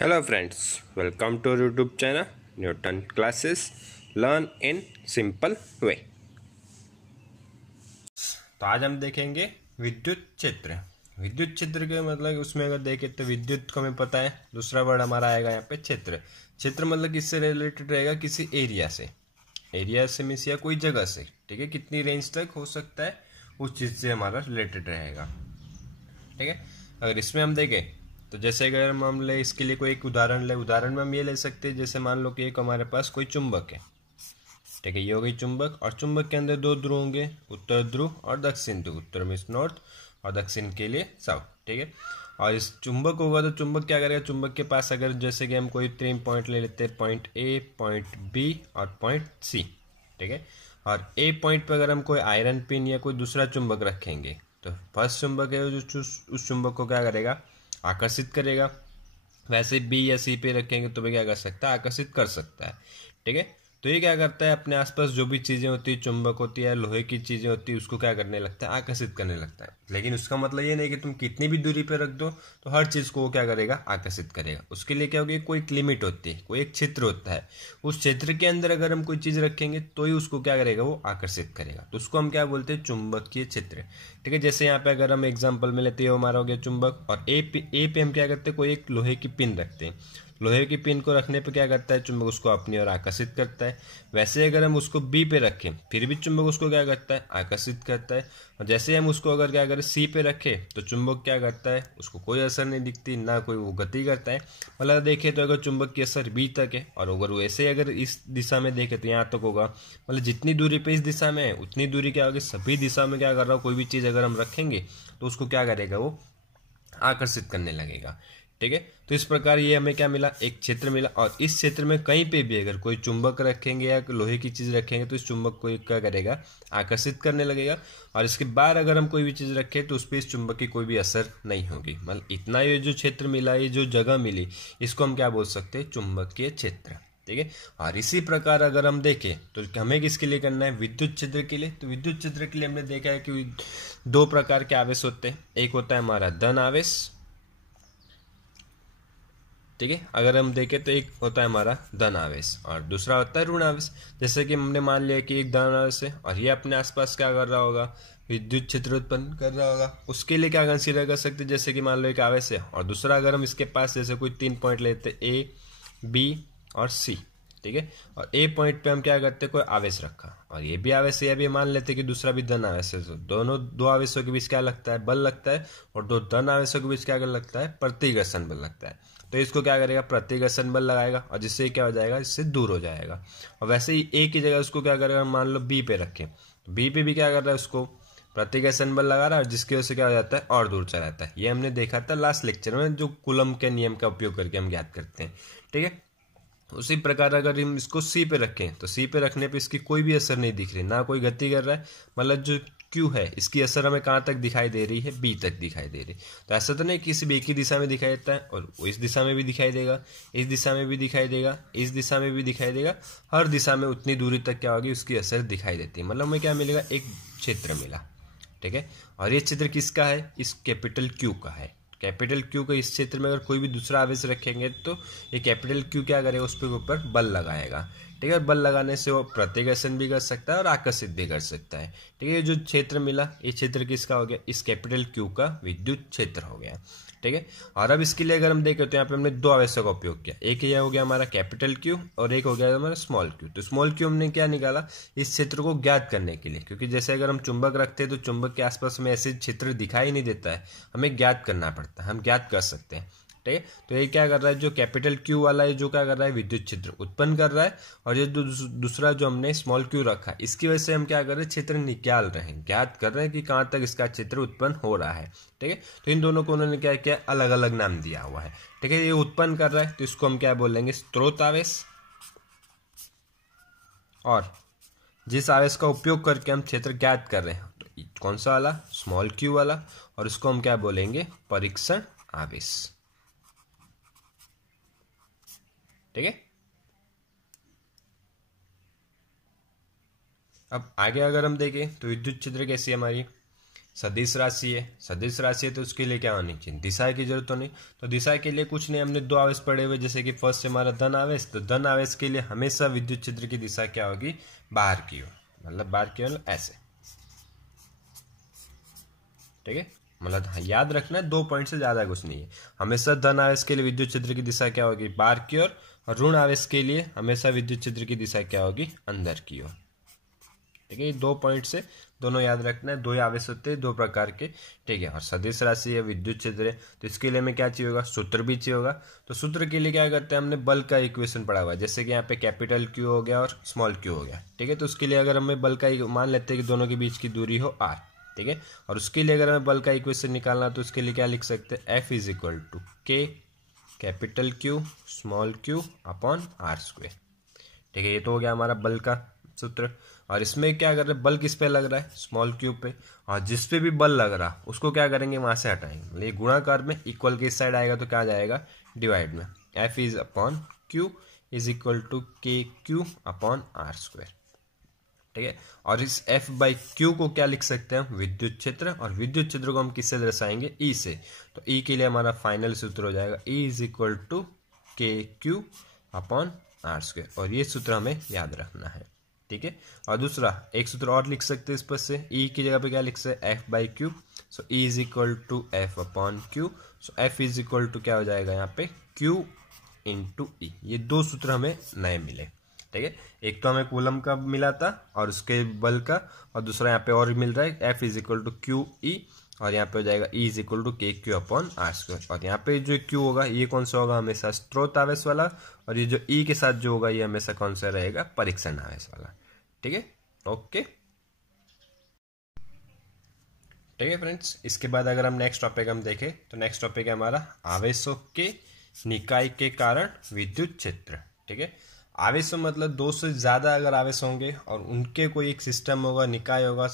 Hello friends, welcome to YouTube channel Newton classes learn in simple way. तो आज हम देखेंगे विद्युत क्षेत्र। विद्युत क्षेत्र के मतलब उसमें अगर देखें तो विद्युत को हमें पता है, दूसरा वर्ड हमारा आएगा यहाँ पे क्षेत्र। क्षेत्र मतलब किससे रिलेटेड रहेगा? किसी एरिया से। एरिया से मीन्स या कोई जगह से, ठीक है, कितनी रेंज तक हो सकता है उस चीज से हमारा रिलेटेड रहेगा। ठीक है, अगर इसमें हम देखें तो जैसे अगर हम ले इसके लिए कोई एक उदाहरण ले, उदाहरण में हम ये ले सकते हैं, जैसे मान लो कि एक हमारे पास कोई चुंबक है। ठीक है, ये हो गई चुंबक, और चुंबक के अंदर दो ध्रुव होंगे, उत्तर ध्रुव और दक्षिण ध्रुव। उत्तर मीन्स नॉर्थ और दक्षिण के लिए साउथ। ठीक है, और इस चुंबक होगा तो चुंबक क्या करेगा? चुंबक के पास अगर जैसे कि हम कोई 3 पॉइंट ले लेते हैं, पॉइंट ए, पॉइंट बी और पॉइंट सी। ठीक है, और ए पॉइंट पर अगर हम कोई आयरन पिन या कोई दूसरा चुंबक रखेंगे तो फर्स्ट चुंबक है जो उस चुंबक को क्या करेगा? आकर्षित करेगा। वैसे बी या सी पे रखेंगे तो भी क्या कर सकता है? आकर्षित कर सकता है। ठीक है, तो ये क्या करता है? अपने आसपास जो भी चीजें होती है, चुंबक होती है, लोहे की चीजें होती है, उसको क्या करने लगता है? आकर्षित करने लगता है। लेकिन उसका मतलब ये नहीं कि तुम कितनी भी दूरी पे रख दो तो हर चीज को वो क्या करेगा? आकर्षित करेगा। उसके लिए क्या होगी? कोई एक लिमिट होती है, कोई एक क्षेत्र होता है। उस क्षेत्र के अंदर अगर हम कोई चीज रखेंगे तो ही उसको क्या करेगा? वो आकर्षित करेगा। तो उसको हम क्या बोलते हैं? चुंबकीय क्षेत्र। ठीक है, जैसे यहाँ पे अगर हम एग्जाम्पल में लेते हैं, हमारा हो गया चुंबक, और ए पे हम क्या करते हैं? कोई एक लोहे की पिन रखते हैं। लोहे की पिन को रखने पे क्या करता है? चुंबक उसको अपनी ओर आकर्षित करता है। वैसे अगर हम उसको बी पे रखें फिर भी चुंबक उसको क्या करता है? आकर्षित करता है। और जैसे हम उसको अगर क्या करें? सी पे रखें तो चुंबक क्या करता है? उसको कोई असर नहीं दिखती, ना कोई वो गति करता है। मतलब देखें तो अगर चुंबक की असर बी तक है, और अगर वैसे अगर इस दिशा में देखें तो यहाँ तक होगा। मतलब जितनी दूरी पे इस दिशा में है उतनी दूरी क्या होगी? सभी दिशा में क्या कर रहा हो? कोई भी चीज अगर हम रखेंगे तो उसको क्या करेगा? वो आकर्षित करने लगेगा। ठीक है, तो इस प्रकार ये हमें क्या मिला? एक क्षेत्र मिला। और इस क्षेत्र में कहीं पे भी अगर कोई चुंबक रखेंगे या लोहे की चीज रखेंगे तो इस चुंबक को क्या करेगा? आकर्षित करने लगेगा। और इसके बाद अगर हम कोई भी चीज रखें तो उस पर इस चुंबक की कोई भी असर नहीं होगी। मतलब इतना ये जो क्षेत्र मिला, ये जो जगह मिली, इसको हम क्या बोल सकते हैं? चुंबकीय क्षेत्र। ठीक है, और इसी प्रकार अगर हम देखें तो हमें किसके लिए करना है? विद्युत क्षेत्र के लिए। तो विद्युत क्षेत्र के लिए हमने देखा है कि दो प्रकार के आवेश होते हैं। एक होता है हमारा धन आवेश। ठीक है, अगर हम देखें तो एक होता है हमारा धन आवेश और दूसरा होता है ऋण आवेश। जैसे कि हमने मान लिया कि एक धन आवेश है और ये अपने आसपास क्या कर रहा होगा? विद्युत क्षेत्र उत्पन्न कर रहा होगा। उसके लिए क्या कंसीडर कर सकते हैं? जैसे कि मान लो एक आवेश है और दूसरा अगर हम इसके पास जैसे कोई 3 पॉइंट लेते हैं, ए, बी और सी। ठीक है, और ए पॉइंट पे हम क्या करते हैं? कोई आवेश रखा, और ये भी आवेश है, ये भी मान लेते हैं कि दूसरा भी धन आवेश है। तो दोनों दो आवेशों के बीच क्या लगता है? बल लगता है। और दो धन आवेशों के बीच क्या लगता है? प्रतिघर्षण बल लगता है। तो इसको क्या करेगा? प्रतिघर्षण बल लगाएगा, और जिससे क्या हो जाएगा? इससे दूर हो जाएगा। और वैसे ही ए की जगह उसको क्या करेगा? मान लो बी पे रखें, तो बी पे भी क्या कर रहा है? उसको प्रतिघर्षण बल लगा रहा है, और जिसकी वजह से क्या हो जाता है? और दूर चला जाता है। ये हमने देखा था लास्ट लेक्चर में, जो कूलम के नियम का उपयोग करके हम ज्ञात करते हैं। ठीक है, उसी प्रकार अगर हम इसको सी पे रखें तो सी पे रखने पे इसकी कोई भी असर नहीं दिख रही, ना कोई गति कर रहा है। मतलब जो क्यू है इसकी असर हमें कहाँ तक दिखाई दे रही है? बी तक दिखाई दे रही है। तो ऐसा तो नहीं कि सिर्फ एक ही दिशा में दिखाई देता है, और वो इस दिशा में भी दिखाई देगा, इस दिशा में भी दिखाई देगा, इस दिशा में भी दिखाई देगा। हर दिशा में उतनी दूरी तक क्या होगी? उसकी असर दिखाई देती है। मतलब हमें क्या मिलेगा? एक क्षेत्र मिला। ठीक है, और ये क्षेत्र किसका है? इस कैपिटल क्यू का है। कैपिटल क्यू के इस क्षेत्र में अगर कोई भी दूसरा आवेश रखेंगे तो ये कैपिटल क्यू क्या करेगा? उस पर ऊपर बल लगाएगा। ठीक है, बल लगाने से वो प्रतिघर्षण भी कर सकता है और आकर्षित भी कर सकता है। ठीक है, ये जो क्षेत्र मिला, ये क्षेत्र किसका हो गया? इस कैपिटल क्यू का विद्युत क्षेत्र हो गया। ठीक है, और अब इसके लिए अगर हम देखें तो यहाँ पे हमने दो आवेशों का उपयोग किया। एक ये हो गया हमारा कैपिटल क्यू और एक हो गया हमारा स्मॉल क्यू। तो स्मॉल क्यू हमने क्या निकाला? इस क्षेत्र को ज्ञात करने के लिए, क्योंकि जैसे अगर हम चुंबक रखते हैं तो चुंबक के आसपास में ऐसे क्षेत्र दिखाई नहीं देता है, हमें ज्ञात करना पड़ता है। हम ज्ञात कर सकते हैं। ठीक है, तो ये क्या कर रहा है? जो कैपिटल क्यू वाला है जो क्या कर रहा है? विद्युत क्षेत्र उत्पन्न कर रहा है। और ये दूसरा जो हमने स्मॉल क्यू रखा, इसकी वजह से हम क्या कर रहे हैं? क्षेत्र निकाल रहे हैं, ज्ञात कर रहे हैं कि कहाँ तक इसका क्षेत्र उत्पन्न हो रहा है। ठीक है, तो इन दोनों को उन्होंने क्या किया? अलग अलग नाम दिया हुआ है। ठीक है, ये उत्पन्न कर रहा है तो इसको हम क्या बोलेंगे? स्रोत आवेश। और जिस आवेश का उपयोग करके हम क्षेत्र ज्ञात कर रहे हैं तो कौन सा वाला? स्मॉल क्यू वाला। और इसको हम क्या बोलेंगे? परीक्षण आवेश। ठीक है, अब आगे अगर हम देखें तो विद्युत क्षेत्र कैसी है हमारी? सदिश राशि है, सदिश राशि है तो उसके लिए क्या होनी चाहिए, दिशा की जरूरत तो नहीं। तो दिशा के लिए कुछ नहीं, हमने दो आवेश पड़े हुए, जैसे कि फर्स्ट है हमारा धन आवेश, तो धन आवेश के लिए हमेशा विद्युत क्षेत्र की दिशा क्या होगी, बाहर की ओर, मतलब बाहर की ओर ऐसे, ठीक है। मतलब याद रखना है 2 पॉइंट से ज्यादा कुछ नहीं है। हमेशा धन आवेश के लिए विद्युत क्षेत्र की दिशा क्या होगी, बाहर की ओर, और ऋण आवेश के लिए हमेशा विद्युत क्षेत्र की दिशा क्या होगी, अंदर की ओर, ठीक है। ये 2 पॉइंट से दोनों याद रखना है, 2 आवेश होते हैं 2 प्रकार के, ठीक है। और सदिश राशि है, विद्युत क्षेत्र है, तो इसके लिए हमें क्या चाहिए होगा, सूत्र भी चाहिए होगा। तो सूत्र के लिए क्या करते हैं, हमने बल का इक्वेशन पढ़ा हुआ है, जैसे कि यहाँ पे कैपिटल क्यू हो गया और स्मॉल क्यू हो गया, ठीक है। तो उसके लिए अगर हमें बल का मान लेते हैं कि दोनों के बीच की दूरी हो r, ठीक है। और उसके लिए अगर हमें बल का इक्वेशन निकालना तो उसके लिए क्या लिख सकते हैं, F इज इक्वल टू के capital Q small Q upon r square, ठीक है। ये तो हो गया हमारा बल का सूत्र। और इसमें क्या कर रहे हैं, बल किस पे लग रहा है, स्मॉल क्यूब पे, और जिस पे भी बल लग रहा उसको क्या करेंगे, वहां से हटाएंगे, मतलब ये गुणाकार में इक्वल के इस साइड आएगा तो क्या जाएगा, डिवाइड में, F is upon Q is equal to K Q upon r square, ठीक है। और इस F बाई क्यू को क्या लिख सकते हैं, विद्युत क्षेत्र, और विद्युत क्षेत्र को हम किससे दर्शाएंगे, E से। तो E के लिए हमारा फाइनल सूत्र हो जाएगा E is equal to K Q upon r square, और ये सूत्र हमें याद रखना है, ठीक है। और दूसरा एक सूत्र और लिख सकते हैं इस पर से, E की जगह पे क्या लिख सकते हैं, F by Q, so E is equal to F upon Q, so F is equal to क्या हो जाएगा यहाँ पे, Q इंटू E। ये 2 सूत्र हमें नए मिले, ठीक है। एक तो हमें कूलम का मिला था और उसके बल का, और दूसरा यहाँ पे और मिल रहा है, F is equal to Q E, और यहाँ पे हो जाएगा E is equal to K Q upon r square. और यहाँ पे जो Q होगा ये कौन सा होगा, हमेशा स्रोत आवेश वाला, और ये जो E के साथ जो होगा ये हमेशा कौन सा रहेगा, परीक्षण आवेश वाला, ठीक है। ओके, ठीक है फ्रेंड्स। इसके बाद अगर हम नेक्स्ट टॉपिक हम देखें तो नेक्स्ट टॉपिक है हमारा आवेशों के निकाय के कारण विद्युत क्षेत्र, ठीक है। आवेश मतलब 2 से ज्यादा अगर आवेश होंगे और उनके कोई एक सिस्टम होगा, निकाय होगा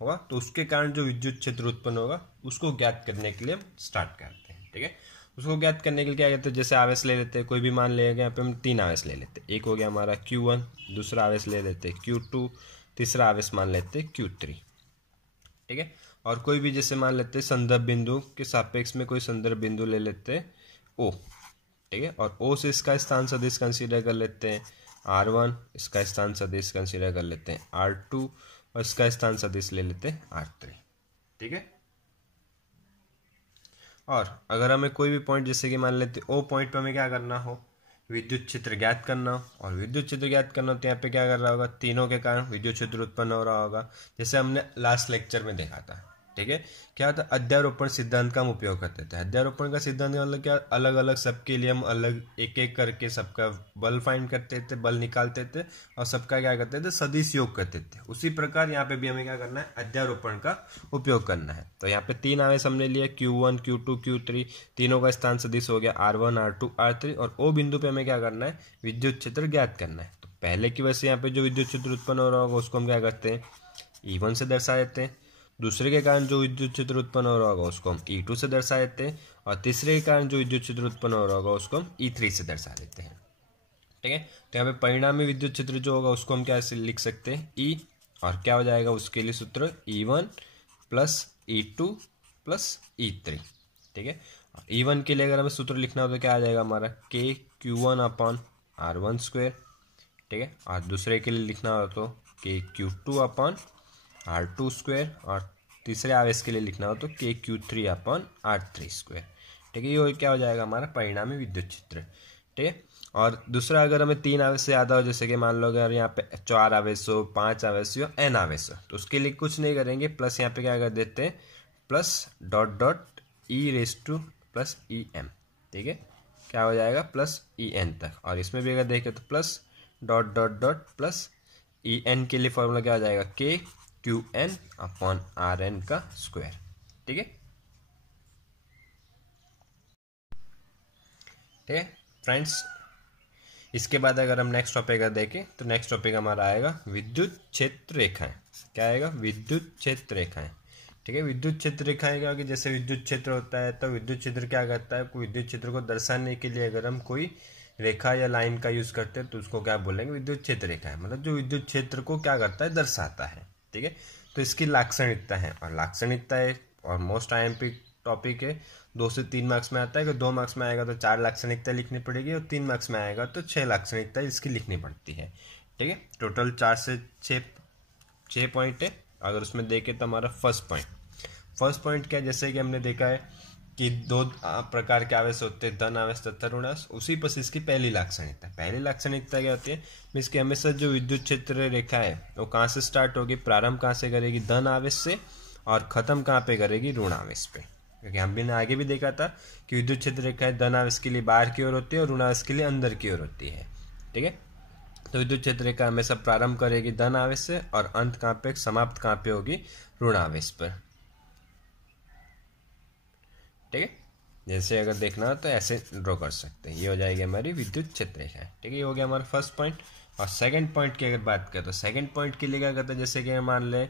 होगा, तो उसके कारण जो विद्युत क्षेत्र उत्पन्न होगा उसको ज्ञात करने के लिए हम स्टार्ट करते हैं, ठीक है। उसको ज्ञात करने के लिए क्या कहते हैं, जैसे आवेश ले लेते हैं, कोई भी मान लेंगे, यहाँ पे हम 3 आवेश ले लेते हैं, एक हो गया हमारा Q1, दूसरा आवेश ले लेते हैं Q2, तीसरा आवेश मान लेते हैं Q3, ठीक है। और कोई भी जैसे मान लेते हैं संदर्भ बिंदु के सापेक्ष में कोई संदर्भ बिंदु ले लेते हैं O, ठीक है। और O से इसका स्थान सदिश कंसीडर कर लेते हैं R1, इसका स्थान सदिश कंसीडर कर लेते हैं R2, और इसका स्थान सदिश ले लेते हैं R3, ठीक है। और अगर हमें कोई भी पॉइंट जैसे कि मान लेते O पॉइंट पे हमें क्या करना हो, विद्युत क्षेत्र ज्ञात करना हो, और विद्युत क्षेत्र ज्ञात करना हो तो यहाँ पे क्या कर रहा होगा, तीनों के कारण विद्युत क्षेत्र उत्पन्न हो रहा होगा, जैसे हमने लास्ट लेक्चर में देखा था, ठीक है। क्या होता है, अध्यारोपण सिद्धांत का हम उपयोग करते थे। अध्यारोपण का सिद्धांत मतलब क्या, अलग अलग सबके लिए हम अलग एक एक करके सबका बल फाइंड करते थे, बल निकालते थे, और सबका क्या करते थे, सदिश योग करते थे। उसी प्रकार यहाँ पे भी हमें क्या करना है, अध्यारोपण का उपयोग करना है। तो यहाँ पे 3 आवेश हमने लिए, Q1, Q2, Q3, तीनों का स्थान सदिश हो गया R1, R2, R3, और O बिंदु पे हमें क्या करना है, विद्युत क्षेत्र ज्ञात करना है। तो पहले की वजह से यहाँ पे जो विद्युत क्षेत्र उत्पन्न हो रहा होगा उसको हम क्या करते हैं, E1 से दर्शा देते हैं, दूसरे के कारण जो विद्युत क्षेत्र उत्पन्न हो रहा होगा उसको हम E2 से दर्शा देते हैं, और तीसरे के कारण जो विद्युत क्षेत्र उत्पन्न हो रहा होगा उसको हम E3 से दर्शा देते हैं, ठीक है। तो यहाँ पे परिणामी विद्युत क्षेत्र जो होगा उसको हम क्या लिख सकते हैं, E, और क्या हो जाएगा उसके लिए सूत्र E1 plus E2 plus E3, ठीक है। E1 के लिए अगर हमें सूत्र लिखना हो तो क्या आ जाएगा हमारा, के Q1 अपॉन R1 स्क्वायर, ठीक है। और दूसरे के लिए लिखना हो तो के Q2 अपॉन R2 स्क्वायर, और तीसरे आवेश के लिए लिखना हो तो के Q3 अपॉन R3 स्क्वायर, ठीक है। ये क्या हो जाएगा हमारा परिणामी विद्युत क्षेत्र, ठीक है। और दूसरा अगर हमें 3 आवेश से ज्यादा हो, जैसे कि मान लो अगर यहाँ पे 4 आवेश हो, 5 आवेश हो, n आवेश हो, तो उसके लिए कुछ नहीं करेंगे, प्लस यहाँ पे क्या कर देते हैं, plus dot dot E⁻² plus EM, ठीक है। क्या हो जाएगा, प्लस EN तक। और इसमें भी अगर देखें तो plus dot dot dot plus EN के लिए फॉर्मूला क्या हो जाएगा, के Qn अपॉन Rn का स्क्वायर, ठीक है। ठीक है फ्रेंड्स, इसके बाद अगर हम नेक्स्ट टॉपिक देखें तो नेक्स्ट टॉपिक हमारा आएगा विद्युत क्षेत्र रेखाएं। क्या आएगा, विद्युत क्षेत्र रेखाएं, ठीक है। विद्युत क्षेत्र रेखाएं क्या होगी, जैसे विद्युत क्षेत्र होता है तो विद्युत क्षेत्र क्या करता है, विद्युत क्षेत्र को दर्शाने के लिए अगर हम कोई रेखा या लाइन का यूज करते हैं तो उसको क्या बोलेंगे, विद्युत क्षेत्र रेखा है, मतलब जो विद्युत क्षेत्र को क्या करता है, दर्शाता है, ठीक है। तो इसकी लाक्षणिकता है, और लाक्षणिकता है और मोस्ट IMP टॉपिक है, 2 से 3 मार्क्स में आता है कि 2 मार्क्स में आएगा तो 4 लाक्षणिकता लिखनी पड़ेगी और 3 मार्क्स में आएगा तो 6 लाक्षणिकता इसकी लिखनी पड़ती है। ठीक है, टोटल 4 से 6 पॉइंट है। अगर उसमें देखें तो हमारा फर्स्ट पॉइंट क्या है, जैसे कि हमने देखा है कि 2 प्रकार के आवेश होते हैं, धन आवेश तथा ऋण आवेश। उसी पर इसकी पहली लाक्षणिकता क्या होती है, मीन्स कि हमेशा जो विद्युत क्षेत्र रेखा है वो कहाँ से स्टार्ट होगी, प्रारंभ कहाँ से करेगी, धन आवेश से, और खत्म कहाँ पे करेगी, ऋण आवेश पे। क्योंकि हम भी आगे भी देखा था कि विद्युत क्षेत्र रेखा धन आवेश के लिए बाहर की ओर होती है और ऋण आवेश के लिए अंदर की ओर होती है। ठीक है, तो विद्युत क्षेत्र रेखा हमेशा प्रारंभ करेगी धन आवेश से और अंत कहाँ पे, समाप्त कहाँ पे होगी, ऋण आवेश पर। ठीक है, जैसे अगर देखना हो तो ऐसे ड्रॉ कर सकते हैं। ये हो जाएगी हमारी विद्युत क्षेत्र रेखा। ठीक है, ये हो गया हमारा फर्स्ट पॉइंट। और सेकंड पॉइंट की अगर बात करें तो सेकंड पॉइंट के लिए क्या करते हैं, जैसे कि मान लें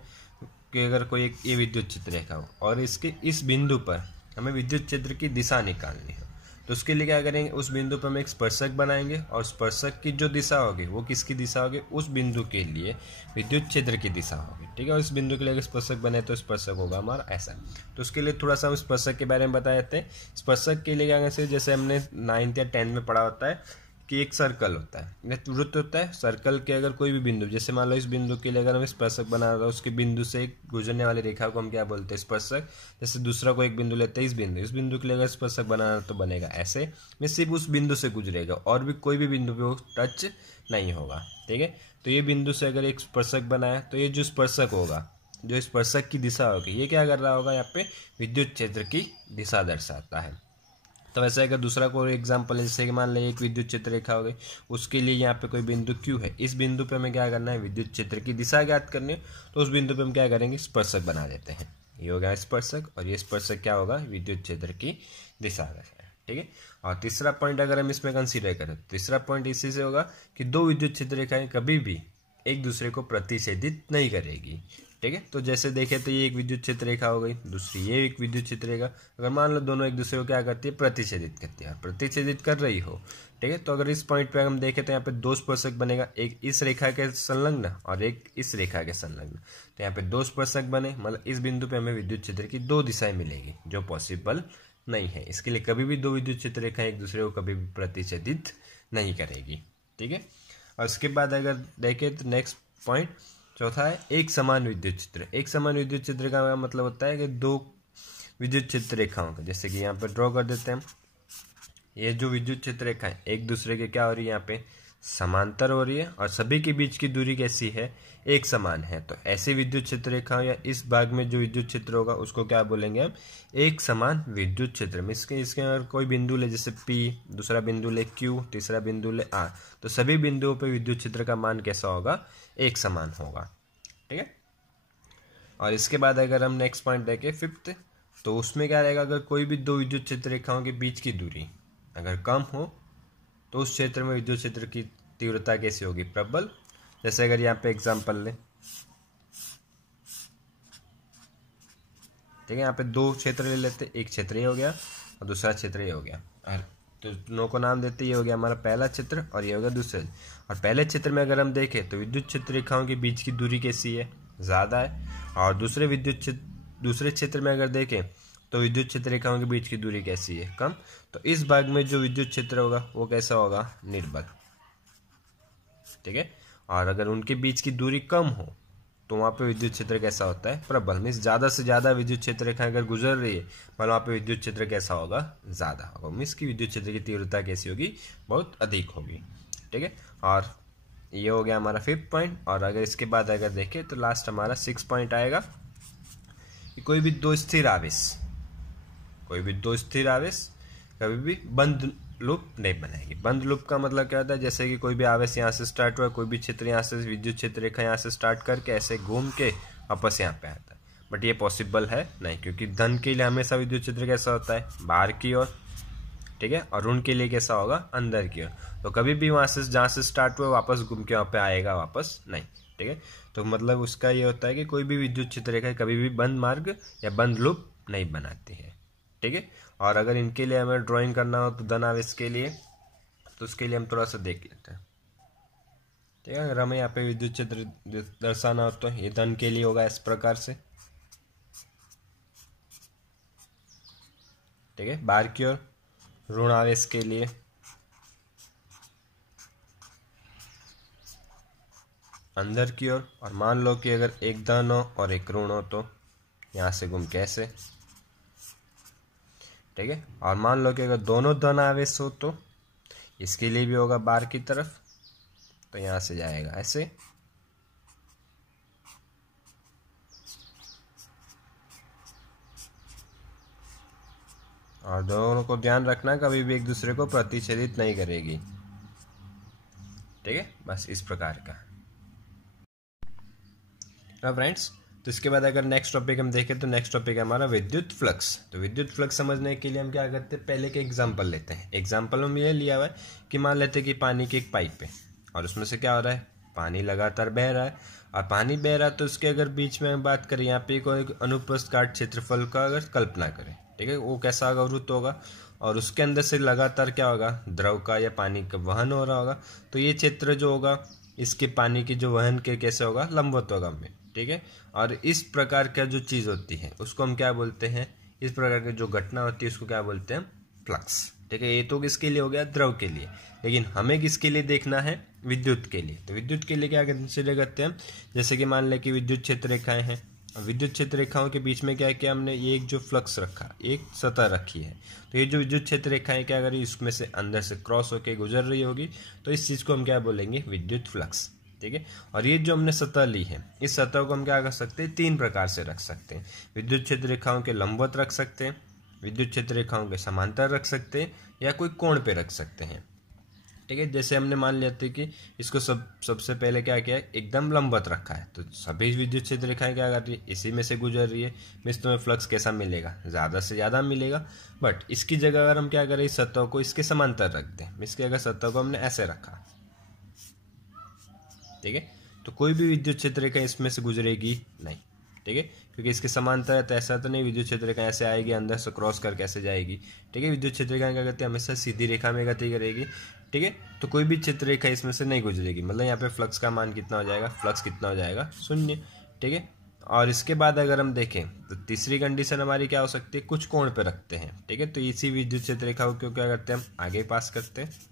कि अगर कोई एक ये विद्युत क्षेत्र रेखा हो और इसके इस बिंदु पर हमें विद्युत क्षेत्र की दिशा निकालनी हो, तो उसके लिए क्या करेंगे, उस बिंदु पर हम एक स्पर्शक बनाएंगे और स्पर्शक की जो दिशा होगी वो किसकी दिशा होगी, उस बिंदु के लिए विद्युत क्षेत्र की दिशा होगी। ठीक है, और इस बिंदु के लिए अगर स्पर्शक बने तो स्पर्शक होगा हमारा ऐसा। तो उसके लिए थोड़ा सा हम स्पर्शक के बारे में बता देते हैं। स्पर्शक के लिए क्या कैसे, जैसे हमने 9th या 10th में पढ़ा होता है कि एक सर्कल होता है, वृत्त होता है। सर्कल के अगर कोई भी बिंदु, जैसे मान लो इस बिंदु के लिए अगर हम स्पर्शक बना रहे हैं, उसके बिंदु से गुजरने वाली रेखा को हम क्या बोलते हैं, स्पर्शक। जैसे दूसरा कोई एक बिंदु लेते हैं, इस बिंदु के लिए अगर स्पर्शक बनाना तो बनेगा ऐसे, में सिर्फ उस बिंदु से गुजरेगा और भी कोई भी बिंदु पे वो टच नहीं होगा। ठीक है, तो ये बिंदु से अगर एक स्पर्शक बनाया तो ये जो स्पर्शक होगा, जो स्पर्शक की दिशा होगी, ये क्या कर रहा होगा, यहाँ पे विद्युत क्षेत्र की दिशा दर्शाता है। तो वैसे अगर दूसरा कोई एग्जांपल है, जैसे कि मान लें एक विद्युत क्षेत्र रेखा हो गई, उसके लिए यहाँ पे कोई बिंदु Q है, इस बिंदु पे हमें क्या करना है, विद्युत क्षेत्र की दिशा ज्ञात करनी है। तो उस बिंदु पे हम क्या करेंगे, स्पर्शक बना देते हैं। ये हो गया स्पर्शक, और ये स्पर्शक क्या होगा, विद्युत क्षेत्र की दिशा है। ठीक है, और तीसरा पॉइंट अगर हम इसमें कंसीडर करें, तीसरा पॉइंट इसी से होगा कि 2 विद्युत क्षेत्र रेखाएं कभी भी एक दूसरे को प्रतिच्छेदित नहीं करेगी। ठीक है, तो जैसे देखें तो ये एक विद्युत क्षेत्र रेखा हो गई, दूसरी ये एक विद्युत क्षेत्र रेखा। अगर मान लो दोनों एक दूसरे को क्या करती है, प्रतिच्छेदित करती है, प्रतिच्छेदित कर रही हो। ठीक है, तो अगर इस पॉइंट पे हम देखें तो यहाँ पे 2 स्पर्शक बनेगा, एक इस रेखा के संलग्न और एक इस रेखा के संलग्न। तो यहाँ पे 2 स्पर्शक बने, मतलब इस बिंदु पे हमें विद्युत क्षेत्र की 2 दिशाएं मिलेगी, जो पॉसिबल नहीं है। इसके लिए कभी भी 2 विद्युत क्षेत्र रेखाएं एक दूसरे को कभी भी प्रतिच्छेदित नहीं करेगी। ठीक है, और उसके बाद अगर देखें तो नेक्स्ट पॉइंट चौथा है एक समान विद्युत क्षेत्र। एक समान विद्युत क्षेत्र का मतलब होता है कि 2 विद्युत क्षेत्र रेखाओं का, जैसे कि यहाँ पे ड्रॉ कर देते हैं, ये जो विद्युत क्षेत्र रेखा है एक दूसरे के क्या हो रही है, यहाँ पे समांतर हो रही है और सभी के बीच की दूरी कैसी है, एक समान है। तो ऐसी विद्युत क्षेत्र रेखा या इस भाग में जो विद्युत क्षेत्र होगा उसको क्या बोलेंगे हम, एक समान विद्युत क्षेत्र में। इसके अगर कोई बिंदु ले, जैसे P, दूसरा बिंदु ले Q, तीसरा बिंदु ले R, तो सभी बिंदुओं पे विद्युत क्षेत्र का मान कैसा होगा, एक समान होगा। ठीक है, और इसके बाद अगर हम नेक्स्ट पॉइंट देखें 5th, तो उसमें क्या रहेगा, अगर कोई भी 2 विद्युत क्षेत्र रेखाओं के बीच की दूरी अगर कम हो तो उस क्षेत्र में विद्युत क्षेत्र की तीव्रता कैसी होगी, प्रबल। जैसे अगर यहाँ पे एग्जांपल लें, ठीक है, यहाँ पे 2 क्षेत्र ले लेते, एक क्षेत्र ये हो गया और दूसरा क्षेत्र ये हो गया, और तो दोनों को नाम देते, ये हो गया हमारा पहला क्षेत्र और ये हो गया दूसरा। और पहले क्षेत्र में अगर हम देखें तो विद्युत क्षेत्र रेखाओं के बीच की दूरी कैसी है, ज़्यादा है, और दूसरे क्षेत्र में अगर देखें तो विद्युत क्षेत्र रेखाओं के बीच की दूरी कैसी है, कम। तो इस भाग में जो विद्युत क्षेत्र होगा वो कैसा होगा, निर्बल। ठीक है, और अगर उनके बीच की दूरी कम हो तो वहाँ पे विद्युत क्षेत्र कैसा होता है, प्रबल। मीन्स ज़्यादा से ज़्यादा विद्युत क्षेत्र रेखा अगर गुजर रही है, मतलब वहाँ पे विद्युत क्षेत्र कैसा होगा, ज़्यादा होगा। मीन्स की विद्युत क्षेत्र की तीव्रता कैसी होगी, बहुत अधिक होगी। ठीक है, और ये हो गया हमारा 5th पॉइंट। और अगर इसके बाद अगर देखें तो लास्ट हमारा 6th पॉइंट आएगा कि कोई भी 2 स्थिर आवेश कभी भी बंद लूप नहीं बनाएगी। बंद लूप का मतलब क्या होता है, जैसे कि कोई भी आवेश यहाँ से स्टार्ट हुआ, कोई भी क्षेत्र यहाँ से, विद्युत क्षेत्र रेखा यहाँ से स्टार्ट करके ऐसे घूम के वापस यहाँ पे आता है, बट ये पॉसिबल है नहीं, क्योंकि धन के लिए हमेशा विद्युत क्षेत्र कैसा होता है, बाहर की ओर। ठीक है, और ऋण के लिए कैसा होगा, अंदर की ओर। तो कभी भी वहाँ से जहाँ से स्टार्ट हुआ वापस घूम के वहाँ पे आएगा, वापस नहीं। ठीक है, तो मतलब उसका ये होता है कि कोई भी विद्युत क्षेत्र रेखा कभी भी बंद मार्ग या बंद लूप नहीं बनाती है। ठीक है, और अगर इनके लिए हमें ड्राइंग करना हो तो धन आवेश के लिए, तो उसके लिए हम थोड़ा सा देख लेते हैं। ठीक है। अगर हमें यहाँ पे विद्युत क्षेत्र दर्शाना हो तो ये धन के लिए होगा इस प्रकार से, ठीक है। बाहर की ओर ऋण आवेश के लिए अंदर की ओर, और मान लो कि अगर एक धन हो और एक ऋण हो तो यहाँ से घूम कैसे, ठीक है। और मान लो कि अगर दोनों धन आवेश हो तो इसके लिए भी होगा बाहर की तरफ, तो यहाँ से जाएगा ऐसे, और दोनों को ध्यान रखना कभी भी एक दूसरे को प्रतिच्छेदित नहीं करेगी, ठीक है। बस इस प्रकार का। अब फ्रेंड्स, तो इसके बाद अगर नेक्स्ट टॉपिक हम देखें तो नेक्स्ट टॉपिक है हमारा विद्युत फ्लक्स। तो विद्युत फ्लक्स समझने के लिए हम क्या करते हैं, पहले के एग्जांपल लेते हैं। एग्जांपल में ये लिया हुआ है कि मान लेते हैं कि पानी की एक पाइप है और उसमें से क्या हो रहा है, पानी लगातार बह रहा है, और पानी बह रहा है तो उसके अगर बीच में बात करें यहाँ पे कोई अनुप्रस्थ काट क्षेत्रफल का अगर कल्पना करें, ठीक है, वो कैसा होगा, वृत्त होगा, और उसके अंदर से लगातार क्या होगा, द्रव का या पानी का वहन हो रहा होगा। तो ये क्षेत्र जो होगा इसके पानी की जो वहन के कैसे होगा, लंबवत होगा हमें, ठीक है। और इस प्रकार का जो चीज़ होती है उसको हम क्या बोलते हैं, इस प्रकार की जो घटना होती है उसको क्या बोलते हैं, फ्लक्स, ठीक है। ये तो किसके लिए हो गया, द्रव के लिए, लेकिन हमें किसके लिए देखना है, विद्युत के लिए। तो विद्युत के लिए क्या कंसीडर करते हैं, जैसे कि मान लें कि विद्युत क्षेत्र रेखाएं हैं, और विद्युत क्षेत्र रेखाओं के बीच में क्या किया हमने, ये एक जो फ्लक्स रखा, एक सतह रखी है, तो ये जो विद्युत क्षेत्र रेखाएं क्या करी, इसमें से अंदर से क्रॉस होकर गुजर रही होगी, तो इस चीज़ को हम क्या बोलेंगे, विद्युत फ्लक्स, ठीक है। और ये जो हमने सतह ली है, इस सतह को हम क्या कर सकते हैं, तीन प्रकार से रख सकते हैं। विद्युत क्षेत्र रेखाओं के लंबवत रख सकते हैं, विद्युत क्षेत्र रेखाओं के समांतर रख सकते हैं, या कोई कोण पे रख सकते हैं, ठीक है। जैसे हमने मान लिया था कि इसको सबसे पहले क्या किया है, एकदम लंबवत रखा है, तो सभी विद्युत क्षेत्र रेखाएं क्या कर रही है, इसी में से गुजर रही है। मिस तुम्हें फ्लक्स कैसा मिलेगा, ज़्यादा से ज़्यादा मिलेगा। बट इसकी जगह अगर हम क्या करें, इस सतह को इसके समांतर रख दें, इसकी अगर सतह को हमने ऐसे रखा, ठीक है, तो कोई भी विद्युत क्षेत्र रेखा इसमें से गुजरेगी नहीं, ठीक है, क्योंकि इसके समांतर है, तो ऐसा तो नहीं विद्युत क्षेत्र रेखा ऐसे आएगी अंदर से क्रॉस कर कैसे जाएगी, ठीक है। विद्युत क्षेत्र रेखा क्या करती है, हमेशा सीधी रेखा में गति करेगी, ठीक है। तो कोई भी क्षेत्र रेखा इसमें से नहीं गुजरेगी, मतलब यहाँ पे फ्लक्स का मान कितना हो जाएगा, फ्लक्स कितना हो जाएगा, 0, ठीक है। और इसके बाद अगर हम देखें तो तीसरी कंडीशन हमारी क्या हो सकती है, कुछ कोण पे रखते हैं, ठीक है। तो इसी विद्युत क्षेत्र रेखा को क्या करते हैं, हम आगे पास करते हैं,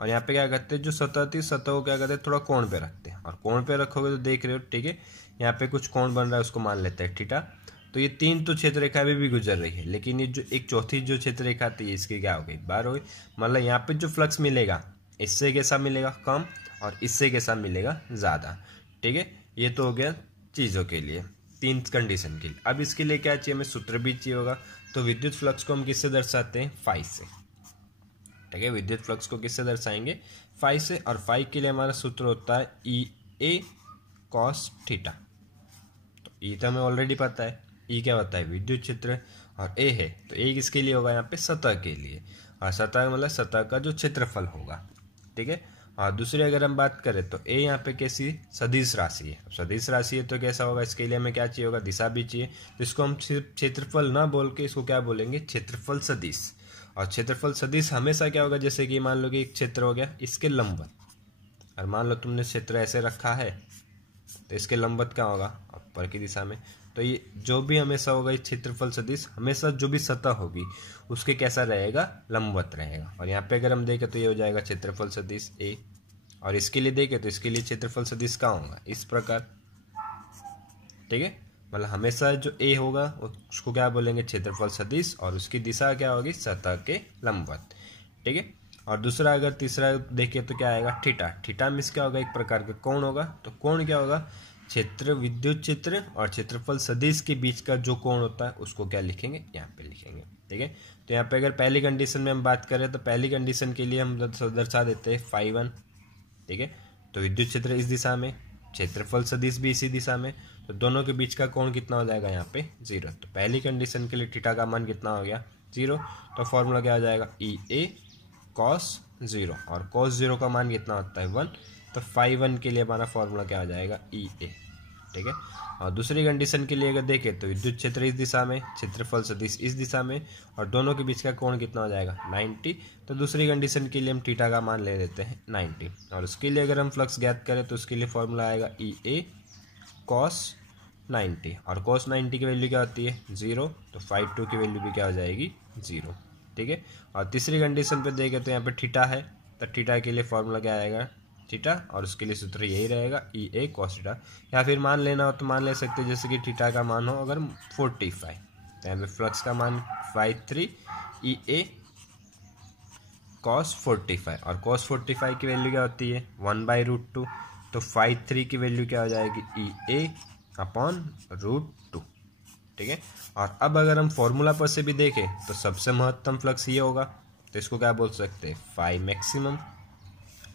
और यहाँ पे क्या करते हैं, जो सतह थी सतह को क्या करते हैं, थोड़ा कोण पे रखते हैं, और कोण पे रखोगे तो देख रहे हो, ठीक है, यहाँ पे कुछ कोण बन रहा है, उसको मान लेते हैं थीटा। तो ये तीन तो क्षेत्र रेखा भी गुजर रही है, लेकिन ये जो एक चौथी जो क्षेत्र रेखा थी इसकी क्या हो गई, बार हो गई। मतलब यहाँ पे जो फ्लक्स मिलेगा इससे कैसा मिलेगा, कम, और इससे कैसा मिलेगा, ज़्यादा, ठीक है। ये तो हो गया चीज़ों के लिए, तीन कंडीशन के लिए। अब इसके लिए क्या चाहिए, हमें सूत्र भी चाहिए होगा। तो विद्युत फ्लक्स को हम किससे दर्शाते हैं, फाई से, ठीक है। विद्युत फ्लक्स को किससे दर्शाएंगे, फाई से, और फाई के लिए हमारा सूत्र होता है ई ए कॉस थीटा। तो ई तो हमें ऑलरेडी पता है, ई क्या होता है, विद्युत क्षेत्र, और ए है, तो ए किसके लिए होगा, यहाँ पे सतह के लिए, और सतह मतलब सतह का जो क्षेत्रफल होगा, ठीक है। और दूसरी अगर हम बात करें तो ए यहाँ पे कैसी सदिश राशि है, सदिश राशि है तो कैसा होगा, इसके लिए हमें क्या चाहिए होगा, दिशा भी चाहिए। तो इसको हम सिर्फ क्षेत्रफल ना बोल के इसको क्या बोलेंगे, क्षेत्रफल सदिश। और क्षेत्रफल सदिश हमेशा क्या होगा, जैसे कि मान लो कि एक क्षेत्र हो गया इसके लंबवत, और मान लो तुमने क्षेत्र ऐसे रखा है तो इसके लंबवत क्या होगा, ऊपर की दिशा में। तो ये जो भी हमेशा होगा ये क्षेत्रफल सदिश, हमेशा जो भी सतह होगी उसके कैसा रहेगा, लंबवत रहेगा। और यहाँ पे अगर हम देखें तो ये हो जाएगा क्षेत्रफल सदिश ए, और इसके लिए देखें तो इसके लिए क्षेत्रफल सदिश क्या होगा, इस प्रकार, ठीक है। मतलब हमेशा जो ए होगा उसको क्या बोलेंगे, क्षेत्रफल सदिश, और उसकी दिशा क्या होगी, सतह के लंबवत, ठीक है। और दूसरा अगर तीसरा देखें तो क्या आएगा, थीटा। थीटा मीन्स क्या होगा, एक प्रकार का कोण होगा। तो कोण क्या होगा, क्षेत्र विद्युत क्षेत्र और क्षेत्रफल सदिश के बीच का जो कोण होता है उसको क्या लिखेंगे, यहाँ पे लिखेंगे, ठीक है। तो यहाँ पे अगर पहली कंडीशन में हम बात करें तो पहली कंडीशन के लिए हम दर्शा देते हैं फाई 1, ठीक है। तो विद्युत क्षेत्र इस दिशा में, क्षेत्रफल सदिश भी इसी दिशा में, तो दोनों के बीच का कोण कितना हो जाएगा, यहाँ पे 0। तो पहली कंडीशन के लिए थीटा का मान कितना हो गया, 0। तो फॉर्मूला क्या हो जाएगा, ई ए कॉस 0, और कॉस 0 का मान कितना होता है, 1। तो फाई 1 के लिए हमारा फॉर्मूला क्या हो जाएगा, ई ए, ठीक है। और दूसरी कंडीशन के लिए अगर देखें तो विद्युत क्षेत्र इस दिशा में, क्षेत्रफल सदिश इस दिशा में, और दोनों के बीच का कोण कितना हो जाएगा 90। तो दूसरी कंडीशन के लिए हम थीटा का मान ले लेते हैं 90, और उसके लिए अगर हम फ्लक्स ज्ञात करें तो उसके लिए फॉर्मूला आएगा ई ए कॉस 90, और कॉस 90 की वैल्यू क्या होती है 0, तो फाई 2 की वैल्यू भी क्या हो जाएगी 0, ठीक है। और तीसरी कंडीशन पे देखें तो यहाँ पे थीटा है, तो थीटा के लिए फॉर्मूला क्या आएगा थीटा, और उसके लिए सूत्र यही रहेगा ई ए कॉस थीटा, या फिर मान लेना हो तो मान ले सकते हैं जैसे कि थीटा का मान हो अगर 45, तो यहाँ पे फ्लक्स का मान 5 ई ए कॉस 45, और कॉस 45 की वैल्यू क्या होती है 1/√2, तो 5 की वैल्यू क्या हो जाएगी ई ए अपॉन √2, ठीक है। और अब अगर हम फॉर्मूला पर से भी देखें तो सबसे महत्तम फ्लक्स ये होगा, तो इसको क्या बोल सकते हैं फाई मैक्सिमम,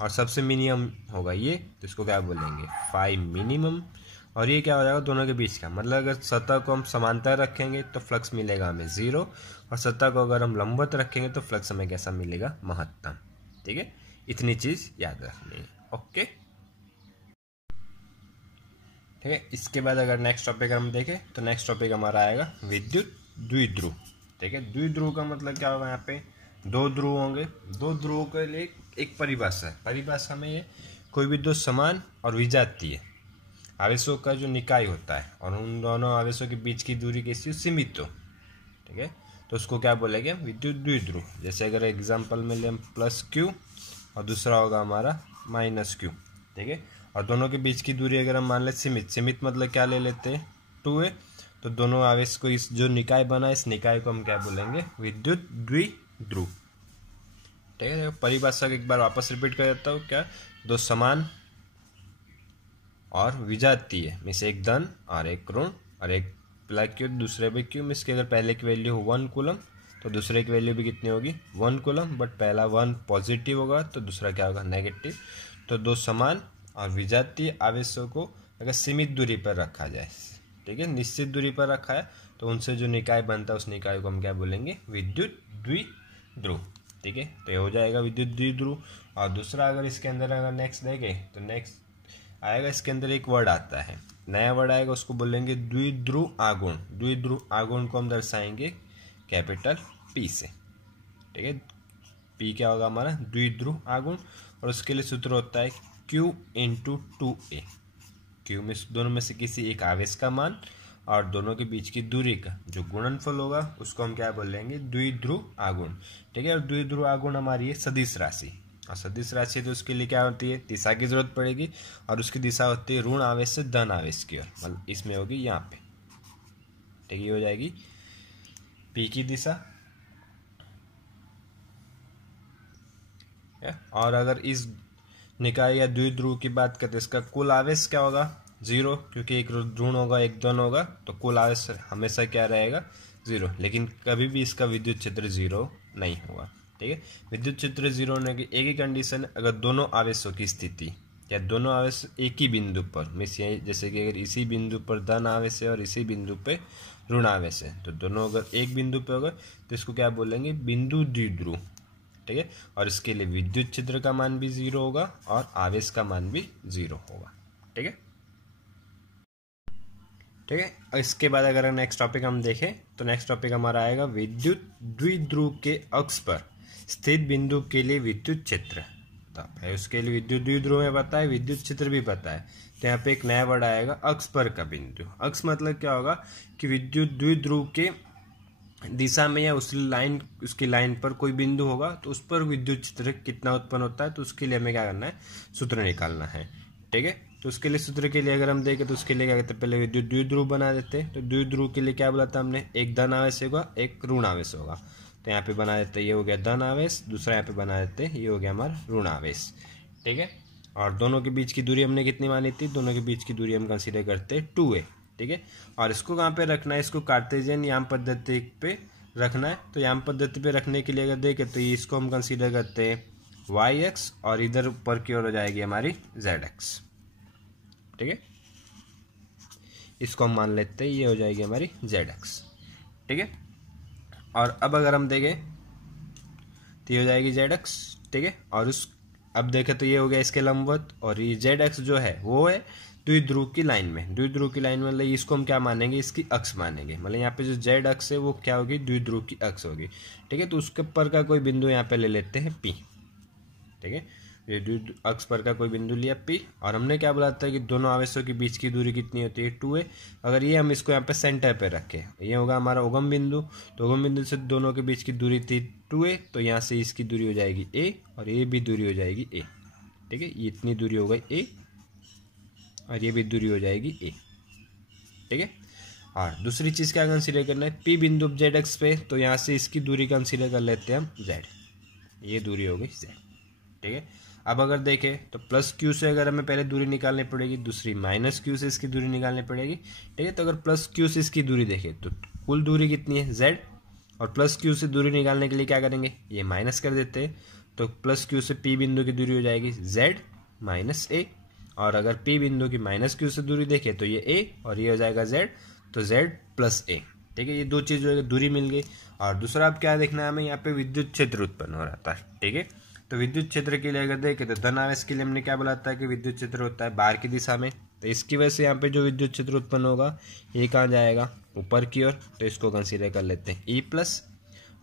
और सबसे मिनिमम होगा ये, तो इसको क्या बोलेंगे फाई मिनिमम, और ये क्या हो जाएगा दोनों के बीच का, मतलब अगर सतह को हम समांतर रखेंगे तो फ्लक्स मिलेगा हमें 0, और सतह को अगर हम लंबवत रखेंगे तो फ्लक्स हमें कैसा मिलेगा महत्तम, ठीक है। इतनी चीज याद रखनी है, ओके, ठीक है। इसके बाद अगर नेक्स्ट टॉपिक हम देखें तो नेक्स्ट टॉपिक हमारा आएगा विद्युत द्विध्रुव, ठीक है। द्विध्रुव का मतलब क्या होगा, यहाँ पे दो ध्रुव होंगे, दो ध्रुवों के लिए एक परिभाषा है, परिभाषा में ये कोई भी दो समान और विजातीय आवेशों का जो निकाय होता है और उन दोनों आवेशों के बीच की दूरी कैसी सीमित हो, ठीक है, तो उसको क्या बोलेंगे हम विद्युत द्विध्रुव। जैसे अगर एग्जांपल में ले हम +q और दूसरा होगा हमारा -q, ठीक है, और दोनों के बीच की दूरी अगर हम मान ले सीमित, सीमित मतलब क्या ले लेते हैं 2a, तो दोनों आवेश को इस जो निकाय बना इस निकाय को हम क्या बोलेंगे विद्युत द्विध्रुव, ठीक है। परिभाषा एक बार वापस रिपीट कर देता हूँ, क्या दो समान और विजातीय मीन्स एक धन और एक ऋण, और एक +q दूसरे पे q मीन्स कि अगर पहले की वैल्यू हो 1 कूलम तो दूसरे की वैल्यू भी कितनी होगी 1 कूलम, बट पहला 1 पॉजिटिव होगा तो दूसरा क्या होगा नेगेटिव। तो दो समान और विजातीय आवेशों को अगर सीमित दूरी पर रखा जाए, ठीक है, निश्चित दूरी पर रखा है तो उनसे जो निकाय बनता है उस निकाय को हम क्या बोलेंगे विद्युत द्विध्रुव, ठीक है। तो ये हो जाएगा विद्युत द्विध्रुव। और दूसरा अगर इसके अंदर अगर नेक्स्ट देखें तो नेक्स्ट आएगा, इसके अंदर एक वर्ड आता है, नया वर्ड आएगा, उसको बोलेंगे द्विध्रुव आघूर्ण। द्विध्रुव आघूर्ण को हम दर्शाएंगे कैपिटल P से, ठीक है। P क्या होगा हमारा द्विध्रुव आघूर्ण, और उसके लिए सूत्र होता है Q × 2a। Q में दोनों में से किसी एक आवेश का मान और दोनों के बीच की दूरी का जो गुणनफल होगा उसको हम क्या बोलेंगे द्विध्रुव आघूर्ण, ठीक है। और द्विध्रुव आघूर्ण हमारी है सदिश राशि, और सदिश राशि तो उसके लिए क्या होती है दिशा की जरूरत पड़ेगी, और उसकी दिशा होती है ऋण आवेश से धन आवेश की ओर, मतलब इसमें होगी यहाँ पे, ठीक है, हो जाएगी P की दिशा। और अगर इस निकाय या द्विध्रुव की बात करते इसका कुल आवेश क्या होगा 0, क्योंकि एक ऋण होगा एक धन होगा, तो कुल आवेश हमेशा क्या रहेगा 0, लेकिन कभी भी इसका विद्युत क्षेत्र 0 नहीं होगा, ठीक है। विद्युत क्षेत्र 0 होने की एक ही कंडीशन, अगर दोनों आवेशों की स्थिति या दोनों आवेश एक ही बिंदु पर मीन्स जैसे कि अगर इसी बिंदु पर धन आवेश है और इसी बिंदु पे ऋण आवेश है, तो दोनों अगर एक बिंदु पे होगा तो इसको क्या बोलेंगे बिंदु द्विध्रुव, ठीक है। और इसके लिए विद्युत क्षेत्र का मान भी 0 होगा और आवेश का मान भी 0 होगा, ठीक है, ठीक है। इसके बाद अगर नेक्स्ट टॉपिक हम देखें तो नेक्स्ट टॉपिक हमारा आएगा विद्युत द्विध्रुव के अक्ष पर स्थित बिंदु के लिए विद्युत क्षेत्र। तो उसके लिए विद्युत द्विध्रुव में पता है, विद्युत क्षेत्र भी पता है, तो यहाँ पे एक नया वर्ड आएगा अक्ष पर का बिंदु। अक्ष मतलब क्या होगा कि विद्युत द्विध्रुव के दिशा में या उसकी लाइन पर कोई बिंदु होगा तो उस पर विद्युत क्षेत्र कितना उत्पन्न होता है, तो उसके लिए हमें क्या करना है सूत्र निकालना है, ठीक है। तो उसके लिए सूत्र के लिए अगर हम देखें तो उसके लिए क्या कहते हैं पहले विद्युत द्विध्रुव बना देते हैं। तो द्विध्रुव के लिए क्या बोला था हमने, एक धन आवेश होगा एक ऋण आवेश होगा, तो यहाँ पे बना देते ये हो गया धन आवेश, दूसरा यहाँ पे बना देते ये हो गया हमारा ऋण आवेश, ठीक है। और दोनों के बीच की दूरी हमने कितनी मानी थी, दोनों के बीच की दूरी हम कंसीडर करते हैं 2a, ठीक है। और इसको कहाँ पे रखना है, इसको कार्टेशियन याम पद्धति पे रखना है। तो याम पद्धति पे रखने के लिए अगर देखें तो इसको हम कंसीडर करते हैं y-x और इधर ऊपर की ओर हो जाएगी हमारी z-x, ठीक है। इसको हम मान लेते हैं ये हो जाएगी हमारी z-x, ठीक है। और अब अगर हम देखें तो ये हो जाएगी z-x, ठीक है। और उस अब देखें तो ये हो गया इसके लंबवत, और ये z-x जो है वो है द्विध्रुव की लाइन में। द्विध्रुव की लाइन मतलब इसको हम क्या मानेंगे, इसकी अक्ष मानेंगे। मतलब यहाँ पे जो जेड अक्ष है वो क्या होगी, द्विध्रुव की अक्ष होगी। ठीक है, तो उसके ऊपर का कोई बिंदु यहाँ पे ले लेते हैं पी। ठीक है, ये द्विध्रुव अक्ष पर का कोई बिंदु लिया पी, और हमने क्या बोला था कि दोनों आवेशों के बीच की दूरी कितनी होती है, 2a। अगर ये हम इसको यहाँ पे सेंटर पे रखें, ये होगा हमारा उगम बिंदु, तो उगम बिंदु से दोनों के बीच की दूरी थी 2a, तो यहाँ से इसकी दूरी हो जाएगी a, और ये भी दूरी हो जाएगी a। ठीक है, ये इतनी दूरी हो गई a, और ये भी दूरी हो जाएगी a। ठीक है, और दूसरी चीज़ क्या कंसीडर करना है, पी बिंदु जेड एक्स पे, तो यहाँ से इसकी दूरी कंसीडर कर लेते हैं हम z, ये दूरी हो गई z। ठीक है, अब अगर देखें तो प्लस क्यू से अगर हमें पहले दूरी निकालनी पड़ेगी, दूसरी माइनस क्यू से इसकी दूरी निकालनी पड़ेगी। ठीक है, तो अगर प्लस क्यू से इसकी दूरी देखें तो कुल दूरी कितनी है z, और प्लस क्यू से दूरी निकालने के लिए क्या करेंगे, ये माइनस कर देते हैं, तो प्लस क्यू से पी बिंदु की दूरी हो जाएगी z माइनस a, और अगर पी बिंदु की माइनस क्यू से दूरी देखें तो ये a और ये हो जाएगा z, तो z प्लस a। ठीक है, ये दो चीज़ जो है दूरी मिल गई। और दूसरा अब क्या देखना है हमें, यहाँ पे विद्युत क्षेत्र उत्पन्न हो रहा था। ठीक है, तो विद्युत क्षेत्र के लिए अगर देखें तो धन आवेश के लिए हमने क्या बोला था कि विद्युत क्षेत्र होता है बाहर की दिशा में, तो इसकी वजह से यहाँ पे जो विद्युत क्षेत्र उत्पन्न होगा ये कहाँ जाएगा, ऊपर की ओर, तो इसको कंसीडर कर लेते हैं ई प्लस।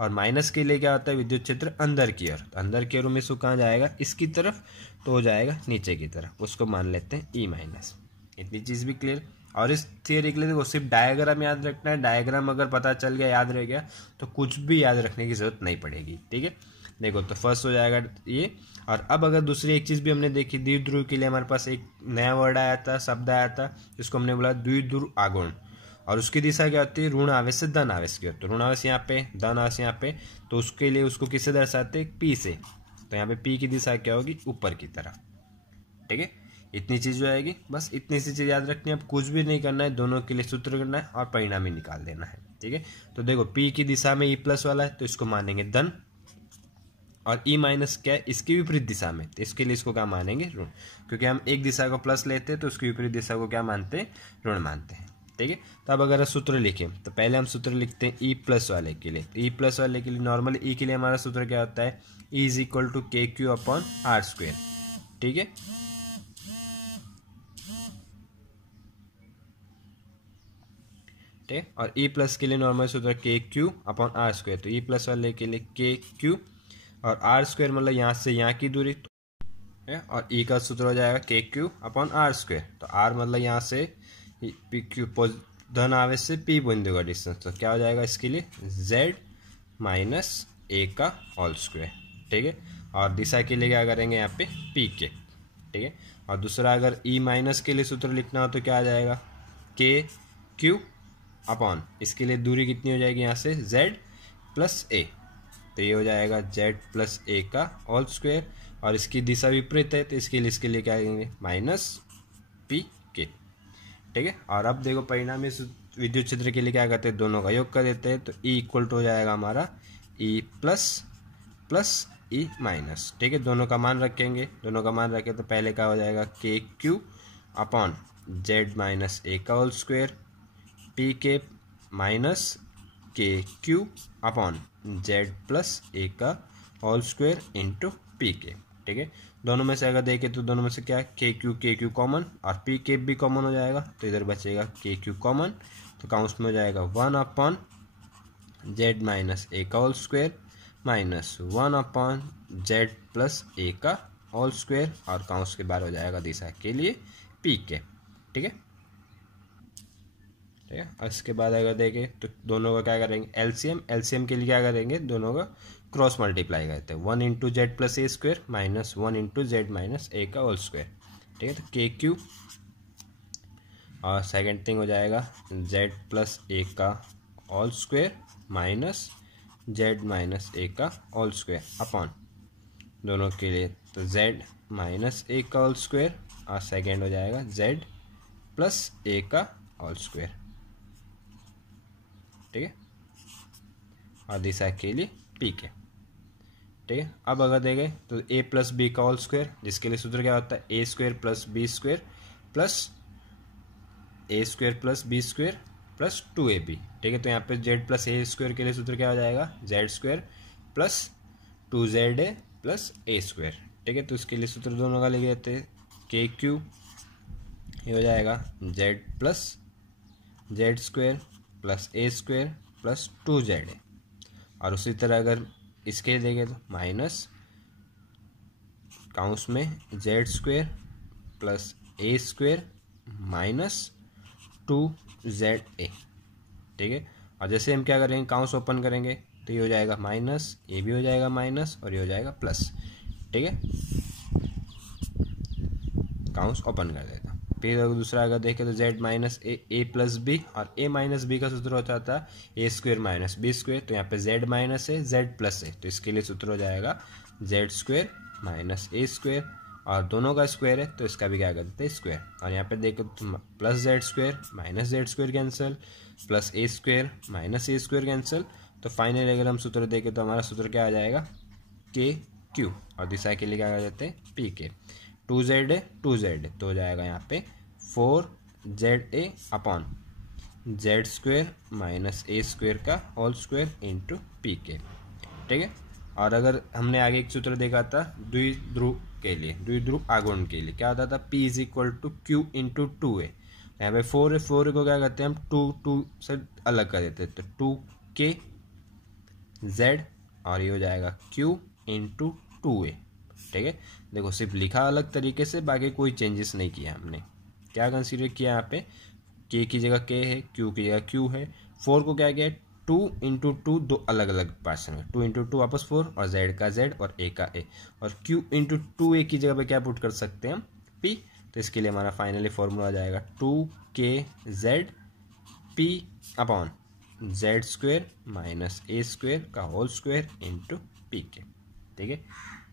और माइनस के लिए क्या होता है, विद्युत क्षेत्र अंदर की ओर, तो अंदर की ओर में इसको कहाँ जाएगा, इसकी तरफ, तो हो जाएगा नीचे की तरफ, उसको मान लेते हैं ई माइनस। इतनी चीज़ भी क्लियर। और इस थियरी के लिए देखो सिर्फ डायग्राम याद रखना है, डायग्राम अगर पता चल गया, याद रह गया, तो कुछ भी याद रखने की जरूरत नहीं पड़ेगी। ठीक है, देखो तो फर्स्ट हो जाएगा ये। और अब अगर दूसरी एक चीज़ भी हमने देखी, द्विध्रुव के लिए हमारे पास एक नया वर्ड आया था, शब्द आया था, जिसको हमने बोला द्विध्रुव आघूर्ण, और उसकी दिशा क्या होती है, ऋण आवेश से धन आवेश की होती है। ऋण आवेश यहाँ पे, धन आवेश यहाँ पे, तो उसके लिए उसको किससे दर्शाते हैं, पी से, तो यहाँ पे पी की दिशा क्या होगी, ऊपर की तरफ। ठीक है, इतनी चीज़ हो जाएगी, बस इतनी सी चीज़ याद रखनी है, अब कुछ भी नहीं करना है, दोनों के लिए सूत्र करना है और परिणाम ही निकाल देना है। ठीक है, तो देखो पी की दिशा में ई प्लस वाला है, तो इसको मानेंगे धन, और ई माइनस क्या है, इसकी विपरीत दिशा में, तो इसके लिए इसको क्या मानेंगे, ऋण, क्योंकि हम एक दिशा को प्लस लेते हैं तो उसकी विपरीत दिशा को क्या मानते हैं, ऋण मानते हैं। ठीक है, तो अब अगर सूत्र लिखें तो पहले हम सूत्र लिखते हैं ई प्लस वाले के लिए। ई प्लस वाले के लिए नॉर्मली ई के लिए हमारा सूत्र क्या होता है, E is equal to K Q upon are square. ठीक है, ठीक है, और ई प्लस के लिए नॉर्मल सूत्र के क्यू अपॉन आर स्क्वेयर, तो ई प्लस वाले के लिए के क्यू, और आर स्क्वेयर मतलब यहाँ से यहाँ की दूरी, और ई का सूत्र हो जाएगा के क्यू अपॉन आर स्क्वेयर, तो आर मतलब यहाँ से पी क्यू धन आवेश से पी बिंदु का डिस्टेंस, तो क्या हो जाएगा इसके लिए जेड माइनस ए का होल स्क्वेयर। ठीक है, और दिशा के लिए क्या करेंगे यहाँ पे पी के। ठीक है, और दूसरा अगर ई माइनस के लिए सूत्र लिखना हो तो क्या आ जाएगा, के क्यू अपॉन, इसके लिए दूरी कितनी हो जाएगी यहाँ से z प्लस ए, तो ये हो जाएगा z प्लस ए का होल स्क्वेयर, और इसकी दिशा विपरीत है तो इसके लिए क्या करेंगे, माइनस पी के। ठीक है, और अब देखो परिणाम इस विद्युत क्षेत्र के लिए क्या करते हैं, दोनों का योग कर देते हैं, तो ई इक्वल टू हो जाएगा हमारा E plus plus E minus. ठीक है, दोनों का मान रखेंगे, दोनों का मान रखें तो पहले क्या हो जाएगा के Q upon Z minus A का होल स्क्वेयर, पी के माइनस के Q upon Z plus A का whole square into P K. ठीक है, दोनों में से अगर देखें तो दोनों में से क्या के क्यू कॉमन, और पी के भी कॉमन हो जाएगा, तो इधर बचेगा के क्यू कॉमन, तो काउंस में हो जाएगा 1 अपॉन जेड माइनस ए का whole square minus 1 upon Z plus A का होल स्क्वेयर, और काउंस के बाहर हो जाएगा दिशा के लिए पी के। ठीक है, ठीक है, और इसके बाद अगर देखें तो दोनों का क्या करेंगे, एलसीएम के लिए क्या करेंगे, दोनों का क्रॉस मल्टीप्लाई करते हैं, 1 into Z plus A square minus 1 into Z minus A का होल स्क्वेयर। ठीक है, तो के क्यू, और सेकेंड थिंग हो जाएगा जेड प्लस ए का whole square minus Z minus A का होल स्क्वेयर अपॉन दोनों के लिए, तो जेड माइनस ए का होल स्क्वेयर, और सेकेंड हो जाएगा जेड प्लस ए का होल स्क्वेयर। ठीक है, और दिशा के लिए पी के। ठीक है, अब अगर देखें तो ए प्लस बी का होल स्क्वायर, जिसके लिए सूत्र क्या होता है, A square plus B square plus A square plus B square plus 2ab। ठीक है, तो यहाँ पे जेड प्लस ए स्क्वायर के लिए सूत्र क्या हो जाएगा, z square plus 2za plus ए स्क्वायर। ठीक है, तो इसके लिए सूत्र दोनों का ले लेते हैं, के क्यू ये हो जाएगा Z plus Z square plus A square plus 2z है। और उसी तरह अगर इसके देखें तो माइनस काउंस में Z square plus A square minus 2za, ठीक है। और जैसे हम क्या करेंगे, काउंस ओपन करेंगे तो ये हो जाएगा माइनस, ये भी हो जाएगा माइनस और ये हो जाएगा प्लस, ठीक है। काउंस ओपन कर देता। फिर दूसरा अगर देखें तो z माइनस ए प्लस बी, और a माइनस बी का सूत्र होता था ए स्क्वेयर माइनस बी स्क्वेयर। तो यहाँ पे z माइनस है, z प्लस है, तो इसके लिए सूत्र हो जाएगा z square minus A square, और दोनों का स्क्वायर है तो इसका भी क्या करते हैं स्क्वायर। और यहाँ पे देखो तो plus Z square minus Z square cancel, plus A square minus A square cancel. तो फाइनली अगर हम सूत्र देखें तो हमारा सूत्र क्या आ जाएगा के क्यू, और दिशा के लिए क्या कर देते हैं पी के। 2z है 2z है तो हो जाएगा यहाँ पे 4za upon Z square minus A square का whole square into P K, ठीक है। और अगर हमने आगे एक सूत्र देखा था द्विध्रुव के लिए, द्विध्रुव आघूर्ण के लिए क्या होता था, P is equal to Q into 2a। यहाँ पे 4 है, 4 को क्या करते हैं हम 2 से अलग कर देते हैं, तो 2k z और ये हो जाएगा q इंटू 2a, ठीक है। देखो सिर्फ लिखा अलग तरीके से, बाकी कोई चेंजेस नहीं किया हमने। क्या कंसीडर किया यहाँ पे, k की जगह k है, q की जगह q है। 4 को क्या किया 2 इंटू 2 दो अलग अलग पार्सन में, 2 इंटू 2 वापस 4 और z का z और a का a, और q इंटू 2a की जगह पे क्या पुट कर सकते हैं हम p। तो इसके लिए हमारा फाइनली फॉर्मूला आ जाएगा 2kz p upon Z square minus A square का whole square into P K, ठीक है।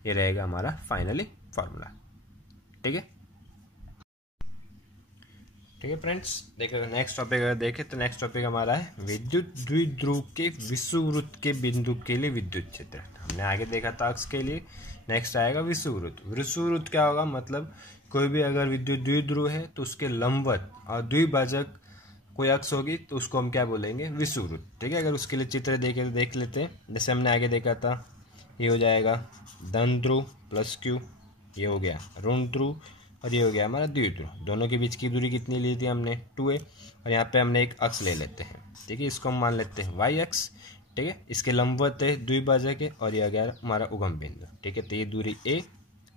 ये रहेगा हमारा फाइनली फॉर्मूला, ठीक है। ठीक है फ्रेंड्स, देखो नेक्स्ट टॉपिक अगर देखें तो नेक्स्ट टॉपिक हमारा है विद्युत द्विध्रुव के विषुववृत्त के बिंदु के लिए विद्युत क्षेत्र। हमने आगे देखा था अक्ष के लिए, नेक्स्ट आएगा विषुववृत्त। विषुववृत्त क्या होगा, मतलब कोई भी अगर विद्युत द्विध्रुव है तो उसके लंबवत और द्विभाजक कोई अक्ष होगी तो उसको हम क्या बोलेंगे विषुववृत्त, ठीक है। अगर उसके लिए चित्र देख लेते हैं, जैसे हमने आगे देखा था ये हो जाएगा धन ध्रुव प्लस क्यू, ये हो गया ऋण ध्रुव, और ये हो गया हमारा द्विध्रुव। दोनों के बीच की दूरी कितनी ली थी हमने 2a, और यहाँ पे हमने एक अक्ष ले लेते हैं, ठीक है। इसको हम मान लेते हैं y अक्ष, ठीक है। इसके लंबवत है द्विभाजक है और ये आ गया हमारा उगम बिंदु, ठीक है। तो ये दूरी a,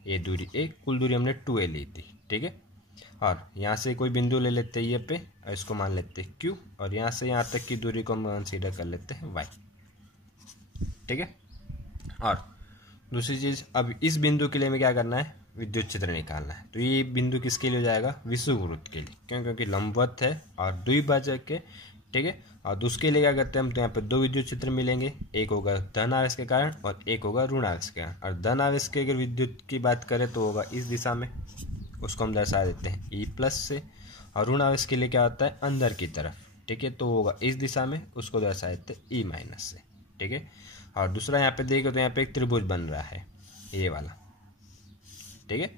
ये दूरी a, कुल दूरी हमने 2a ली थी, ठीक है। और यहाँ से कोई बिंदु ले लेते हैं ये पे, और इसको मान लेते हैं q, और यहाँ से यहाँ तक की दूरी को हम कंसीडर कर लेते हैं y, ठीक है। और दूसरी चीज, अब इस बिंदु के लिए हमें क्या करना है, विद्युत क्षेत्र निकालना है। तो ये बिंदु किसके लिए हो जाएगा विषुववृत्त के लिए, क्यों, क्योंकि लंबवत है और द्विभाजक है, ठीक है। और उसके लिए क्या करते हैं हम, तो यहाँ पे दो विद्युत क्षेत्र मिलेंगे, एक होगा धन आवेश के कारण और एक होगा ऋण आवेश के कारण। और धन आवेश के अगर विद्युत की बात करें तो होगा इस दिशा में, उसको हम दर्शा देते हैं E प्लस से, और ऋण आवेश के लिए क्या होता है अंदर की तरफ, ठीक है। तो होगा इस दिशा में, उसको दर्शा देते हैं E माइनस से, ठीक है। और दूसरा यहाँ पे देखो तो यहाँ पे एक त्रिभुज बन रहा है ये वाला, ठीक है।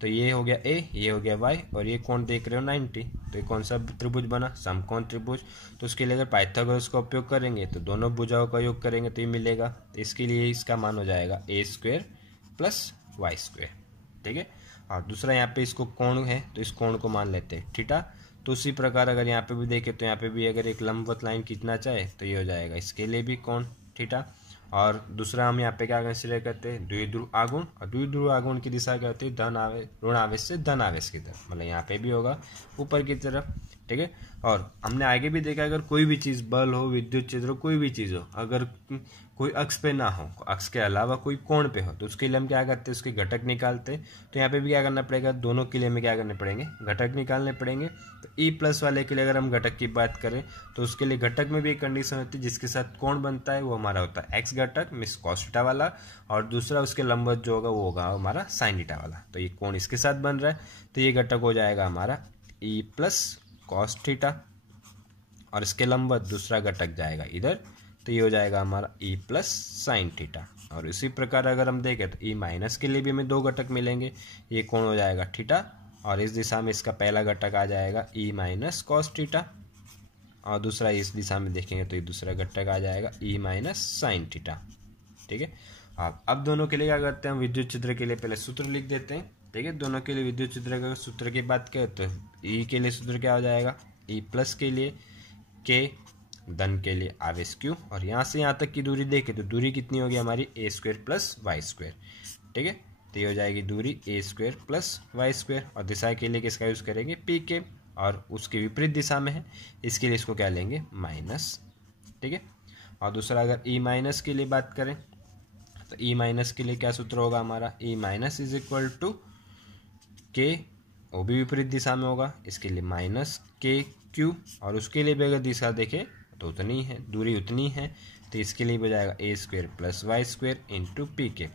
तो ये हो गया A, ये हो गया Y, और ये कोण देख रहे हो 90। तो ये कौन सा त्रिभुज बना, समकोण त्रिभुज। तो उसके लिए अगर पाइथागोरस का उपयोग करेंगे तो दोनों भुजाओं का योग करेंगे तो ये मिलेगा। तो इसके लिए इसका मान हो जाएगा a square plus Y square, ठीक है। और दूसरा यहाँ पे इसको कोण है तो इस कोण को मान लेते हैं थीटा। तो उसी प्रकार अगर यहाँ पे भी देखें तो यहाँ पे भी अगर एक लंबवत लाइन खींचना चाहे तो ये हो जाएगा इसके लिए भी कोण थीटा। और दूसरा हम यहाँ पे क्या कंसीडर करते हैं द्विध्रुव आघूर्ण, और द्विध्रुव आघूर्ण की दिशा क्या होती है धन आवेश ऋण आवेश से धन आवेश की तरफ, मतलब यहाँ पे भी होगा ऊपर की तरफ, ठीक है। और हमने आगे भी देखा अगर कोई भी चीज बल हो विद्युत क्षेत्र हो कोई भी चीज हो, अगर कोई अक्ष पे ना हो, अक्ष के अलावा कोई कोण पे हो, तो उसके लिए हम क्या करते हैं उसके घटक निकालते हैं। तो यहाँ पे भी क्या करना पड़ेगा, दोनों के लिए हमें क्या करने पड़ेंगे घटक निकालने पड़ेंगे। तो ई प्लस वाले के लिए अगर हम घटक की बात करें तो उसके लिए घटक में भी एक कंडीशन होती है जिसके साथ कोण बनता है, वो हमारा होता है एक्स घटक मिस कॉस थीटा वाला, और दूसरा उसके लंबवत जो होगा वो होगा हमारा साइन थीटा वाला। तो ये कोण इसके साथ बन रहा है तो ये घटक हो जाएगा हमारा ई प्लस कॉस थीटा, और इसके लंबवत दूसरा घटक जाएगा इधर, तो ये हो जाएगा हमारा ई प्लस साइन थीटा। और इसी प्रकार अगर हम देखें तो ई माइनस के लिए भी हमें दो घटक मिलेंगे, ये कोण हो जाएगा थीटा, और इस दिशा में इसका पहला घटक आ जाएगा ई माइनस कॉस थीटा, और दूसरा इस दिशा में देखेंगे तो ये दूसरा घटक आ जाएगा ई माइनस साइन थीटा, ठीक है। अब दोनों के लिए क्या करते हैं हम विद्युत क्षेत्र के लिए पहले सूत्र लिख देते हैं। ठीक है। दोनों के लिए विद्युत क्षेत्र का सूत्र की बात करें तो ई के लिए सूत्र क्या हो जाएगा, ई प्लस के लिए के, धन के लिए आवेश क्यू, और यहाँ से यहाँ तक की दूरी देखें तो दूरी कितनी होगी हमारी ए स्क्वायर प्लस वाई स्क्वायर। ठीक है, तो ये हो जाएगी दूरी ए स्क्वायर प्लस वाई स्क्वायर, और दिशा के लिए किसका यूज़ करेंगे, पी के, और उसके विपरीत दिशा में है इसके लिए इसको क्या लेंगे, माइनस। ठीक है, और दूसरा अगर ई माइनस के लिए बात करें तो ई माइनस के लिए क्या सूत्र होगा हमारा, E minus is equal to के, वो भी विपरीत दिशा में होगा, इसके लिए माइनस के क्यू, और उसके लिए भी अगर दिशा देखें तो उतनी है, दूरी उतनी है, तो इसके लिए हो जाएगा A square plus Y square into P K.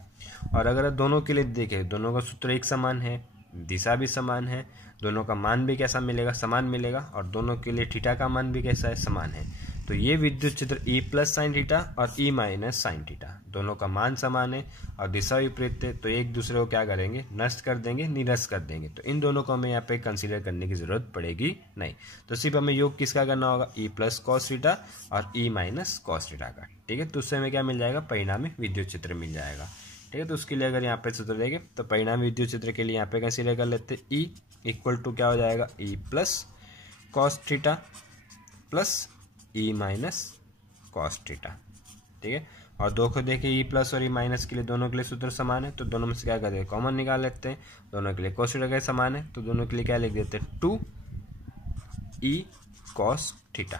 और अगर दोनों के लिए देखें, दोनों का सूत्र एक समान है, दिशा भी समान है, दोनों का मान भी कैसा मिलेगा, समान मिलेगा, और दोनों के लिए थीटा का मान भी कैसा है, समान है। तो ये विद्युत क्षेत्र ई प्लस साइन थीटा और ई माइनस साइन थीटा, दोनों का मान समान है और दिशा विपरीत है, तो एक दूसरे को क्या करेंगे, नष्ट कर देंगे, निरस्त कर देंगे। तो इन दोनों को हमें यहाँ पे कंसीडर करने की जरूरत पड़ेगी नहीं, तो सिर्फ हमें योग किसका करना होगा, ई प्लस कॉस थीटा और ई माइनस कॉस थीटा का। ठीक है, तो उससे हमें क्या मिल जाएगा, परिणामी विद्युत क्षेत्र मिल जाएगा। ठीक है, तो उसके लिए अगर यहाँ पे सूत्र देंगे तो परिणामी विद्युत क्षेत्र के लिए यहाँ पे कंसीडर कर लेते हैं, ई इक्वल टू क्या हो जाएगा, E plus cos theta plus E minus cos theta. ठीक है, और दो को देखें ई प्लस और ई माइनस के लिए दोनों के लिए सूत्र समान है, तो दोनों में से क्या करते हैं, कॉमन निकाल लेते हैं। दोनों के लिए कॉस थीटा का समान है, तो दोनों के लिए क्या लिख देते हैं, 2 ई कॉस थीटा।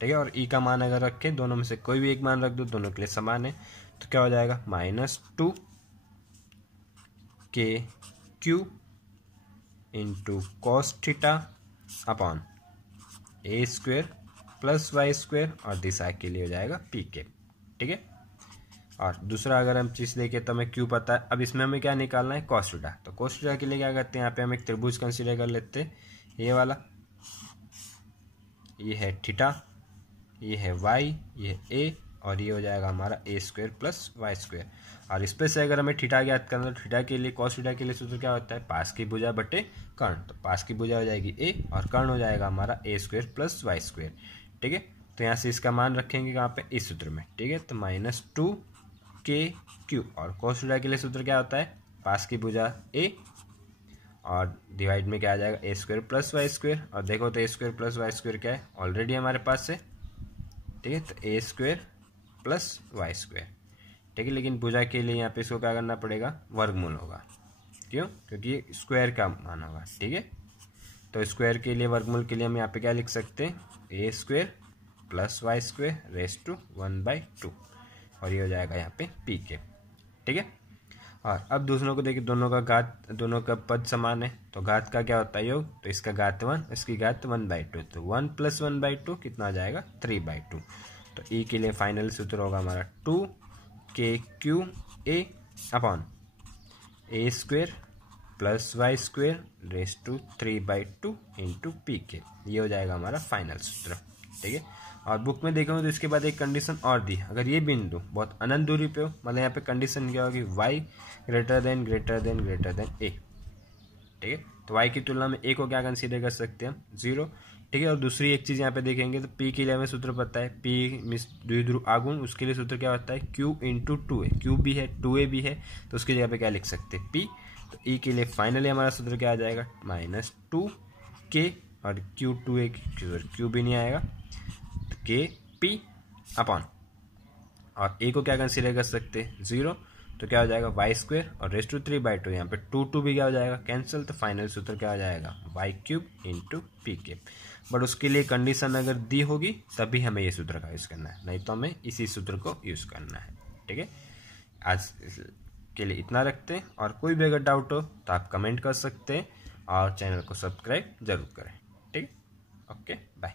ठीक है, और ई का मान अगर रखे, दोनों में से कोई भी एक मान रख दो, दोनों के लिए समान है, तो क्या हो जाएगा, -2 के Q into cos theta upon A square plus Y square, और दिशा के लिए हो जाएगा पी के। ठीक है, और दूसरा अगर हम चीज़ देखें तो हमें क्यू पता है, अब इसमें हमें क्या निकालना है, कॉस थीटा। तो कॉस थीटा के लिए क्या करते हैं, यहाँ पे हम एक त्रिभुज कंसीडर कर लेते हैं, ये वाला, ये है थीटा, ये है वाई, ये ए, और ये हो जाएगा हमारा ए स्क्वायर प्लस वाई स्क्वायर। और इस पे से अगर हमें थीटा ज्ञात करना तो थीटा के लिए, कॉस थीटा के लिए सूत्र क्या होता है, पास की भुजा बटे कर्ण, तो पास की भुजा हो जाएगी ए और कर्ण हो जाएगा हमारा ए स्क्वायर प्लस वाई स्क्वायर। ठीक है, तो यहाँ से इसका मान रखेंगे कहाँ पे, इस सूत्र में। ठीक है, तो -2 के क्यू, और कॉस थीटा के लिए सूत्र क्या होता है, पास की भुजा ए और डिवाइड में क्या आ जाएगा, A square plus Y square. और देखो तो ए स्क्वायर प्लस वाई स्क्वायर क्या है, ऑलरेडी हमारे पास है। ठीक है, तो ए स्क्वायर प्लस वाई स्क्वायर। ठीक है, लेकिन भुजा के लिए यहाँ पे इसको क्या करना पड़ेगा, वर्गमूल होगा। क्यों, क्योंकि स्क्वायर का मान होगा। ठीक है, तो स्क्वायर के लिए, वर्गमूल के लिए हम यहाँ पे क्या लिख सकते हैं, A square plus Y square raise to 1/2, और ये हो जाएगा यहाँ पे पी के। ठीक है, और अब दूसरों को देखिए, दोनों का घात, दोनों का पद समान है, तो घात का क्या होता है योग, तो इसका घात 1, इसकी घात 1/2, तो 1 + 1/2 कितना आ जाएगा, 3/2। तो ई के लिए फाइनल सूत्र होगा हमारा 2 के Q A upon A square plus Y square raise to 3/2 into P के, ये हो जाएगा हमारा फाइनल सूत्र। ठीक है, और बुक में देखेंगे तो इसके बाद एक कंडीशन और दी, अगर ये बिंदु बहुत अनंत दूरी पे हो, मतलब यहाँ पे कंडीशन क्या होगी, y ग्रेटर देन ए। ठीक है, तो y की तुलना में a को क्या कंसीडर कर सकते हैं हम, 0। ठीक है, और दूसरी एक चीज़ यहाँ पे देखेंगे तो p के लिए हमें सूत्र पता है, p मिस द्विध्रुव आघूर्ण, उसके लिए सूत्र क्या होता है, q इंटू 2a, q भी है 2a भी है, तो उसकी जगह पे क्या लिख सकते हैं, p। तो e के लिए फाइनली हमारा सूत्र क्या आ जाएगा, -2k, और q 2a, q भी नहीं आएगा, तो k p अपॉन, और a को क्या कंसीडर कर सकते हैं, 0, तो क्या हो जाएगा वाई स्क्वायर, और रेस टू 3/2, यहाँ पे 2 भी क्या हो जाएगा, कैंसिल, तो फाइनल सूत्र क्या हो जाएगा, y³ इंटू पी के। बट उसके लिए कंडीशन अगर दी होगी तभी हमें ये सूत्र का यूज़ करना है, नहीं तो हमें इसी सूत्र को यूज़ करना है। ठीक है, आज के लिए इतना रखते हैं, और कोई भी अगर डाउट हो तो आप कमेंट कर सकते हैं, और चैनल को सब्सक्राइब जरूर करें। ठीक है, ओके, बाय।